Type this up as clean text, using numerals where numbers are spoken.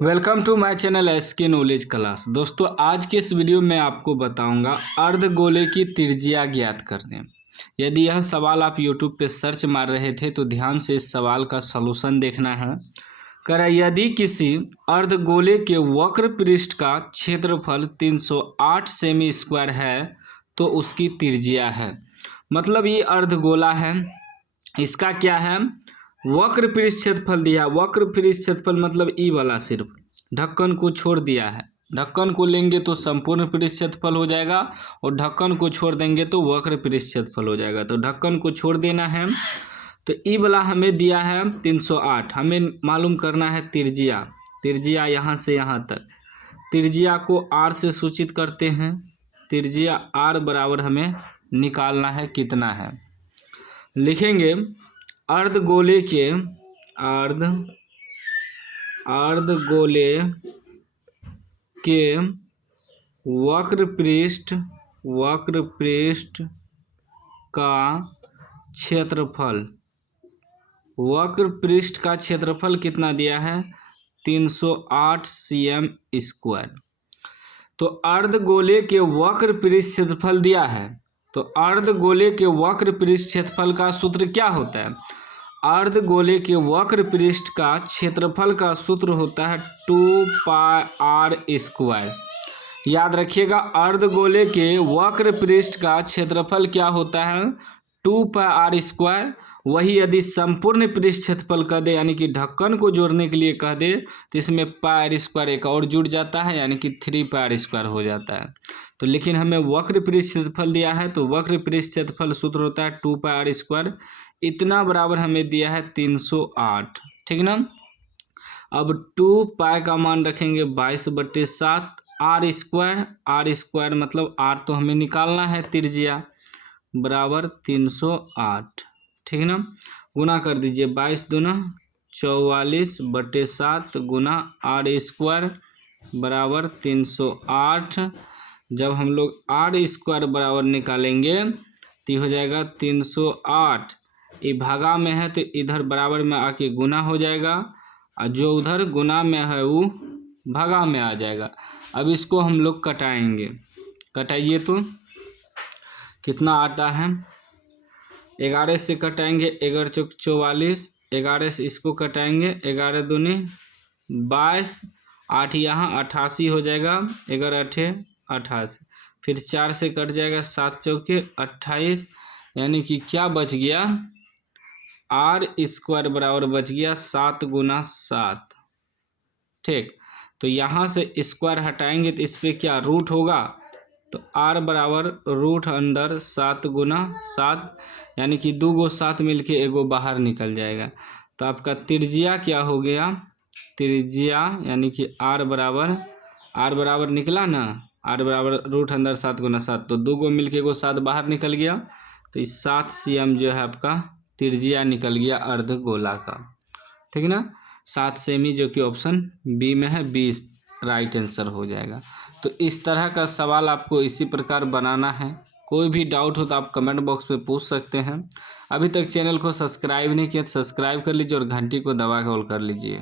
Welcome to my channel SK knowledge class. दोस्तों आज के इस वीडियो में आपको बताऊंगा अर्धगोले की त्रिज्या ज्ञात करने। यदि यह सवाल आप यूट्यूब पे सर्च मार रहे थे तो ध्यान से इस सवाल का सलूशन देखना है। यदि किसी अर्धगोले के वक्र पृष्ठ का क्षेत्रफल 308 सेमी स्क्वायर है तो उसकी त्रिज्या है। मतलब ये अर्धगोला है, इसका क्या है, वक्र पृष्ठ क्षेत्रफल दिया। वक्र पृष्ठ क्षेत्रफल मतलब ई वाला, सिर्फ ढक्कन को छोड़ दिया है। ढक्कन को लेंगे तो संपूर्ण पृष्ठ क्षेत्रफल हो जाएगा और ढक्कन को छोड़ देंगे तो वक्र पृष्ठ क्षेत्रफल हो जाएगा। तो ढक्कन को छोड़ देना है। तो ई वाला हमें दिया है 308। हमें मालूम करना है त्रिज्या। त्रिज्या यहाँ से यहाँ तक, त्रिज्या को r से सूचित करते हैं। त्रिज्या r बराबर हमें निकालना है, कितना है लिखेंगे। अर्धगोले के वक्र पृष्ठ का क्षेत्रफल, वक्र पृष्ठ का क्षेत्रफल कितना दिया है, 308 cm स्क्वायर। तो अर्धगोले के वक्र पृष्ठ क्षेत्रफल दिया है, तो अर्धगोले के वक्र पृष्ठ क्षेत्रफल का सूत्र क्या होता है। अर्धगोले के वक्र पृष्ठ का क्षेत्रफल का सूत्र होता है 2πr स्क्वायर। याद रखिएगा, अर्धगोले के वक्र पृष्ठ का क्षेत्रफल क्या होता है, 2πr स्क्वायर। वही यदि संपूर्ण पृष्ठ क्षेत्रफल कह दे, यानी कि ढक्कन को जोड़ने के लिए कह दे, तो इसमें πr स्क्वायर एक और जुड़ जाता है, यानी कि 3πr स्क्वायर हो जाता है। तो लेकिन हमें वक्र पृष्ठ क्षेत्रफल दिया है, तो वक्र पृष्ठ क्षेत्रफल सूत्र होता है 2πr स्क्वायर। इतना बराबर हमें दिया है 308, ठीक ना। अब 2π का मान रखेंगे 22/7 r स्क्वायर मतलब r तो हमें निकालना है, त्रिज्या बराबर 308, ठीक ना। गुना कर दीजिए, 22 दूना 44/7 गुना r स्क्वायर बराबर 308। जब हम लोग r स्क्वायर बराबर निकालेंगे तो हो जाएगा 308। ये भागा में है तो इधर बराबर में आके गुना हो जाएगा, और जो उधर गुना में है वो भागा में आ जाएगा। अब इसको हम लोग कटाएंगे, कटाइए तो कितना आता है, 11 से कटाएंगे, 11 चौक 44, 11 से इसको कटाएंगे, 11 दूनी 22, 8 यहाँ 88 हो जाएगा, 11 8 88, फिर 4 से कट जाएगा, 7 चौके 28, यानी कि क्या बच गया, r स्क्वायर बराबर बच गया 7 गुना 7, ठीक। तो यहाँ से स्क्वायर हटाएंगे तो इस पर क्या रूट होगा, तो r बराबर रूट अंदर 7 गुना 7, यानी कि 2 गो 7 मिलके एगो बाहर निकल जाएगा। तो आपका त्रिज्या क्या हो गया, त्रिज्या यानी कि r बराबर निकला ना, r बराबर रूट अंदर 7 गुना 7, तो 2 गो मिलके एगो 7 बाहर निकल गया, तो इस 7 cm जो है आपका त्रिज्या निकल गया अर्धगोला का, ठीक ना। 7 सेमी, जो कि ऑप्शन बी में है, 20 राइट आंसर हो जाएगा। तो इस तरह का सवाल आपको इसी प्रकार बनाना है। कोई भी डाउट हो तो आप कमेंट बॉक्स में पूछ सकते हैं। अभी तक चैनल को सब्सक्राइब नहीं किया तो सब्सक्राइब कर लीजिए और घंटी को दबा के ऑल कर लीजिए।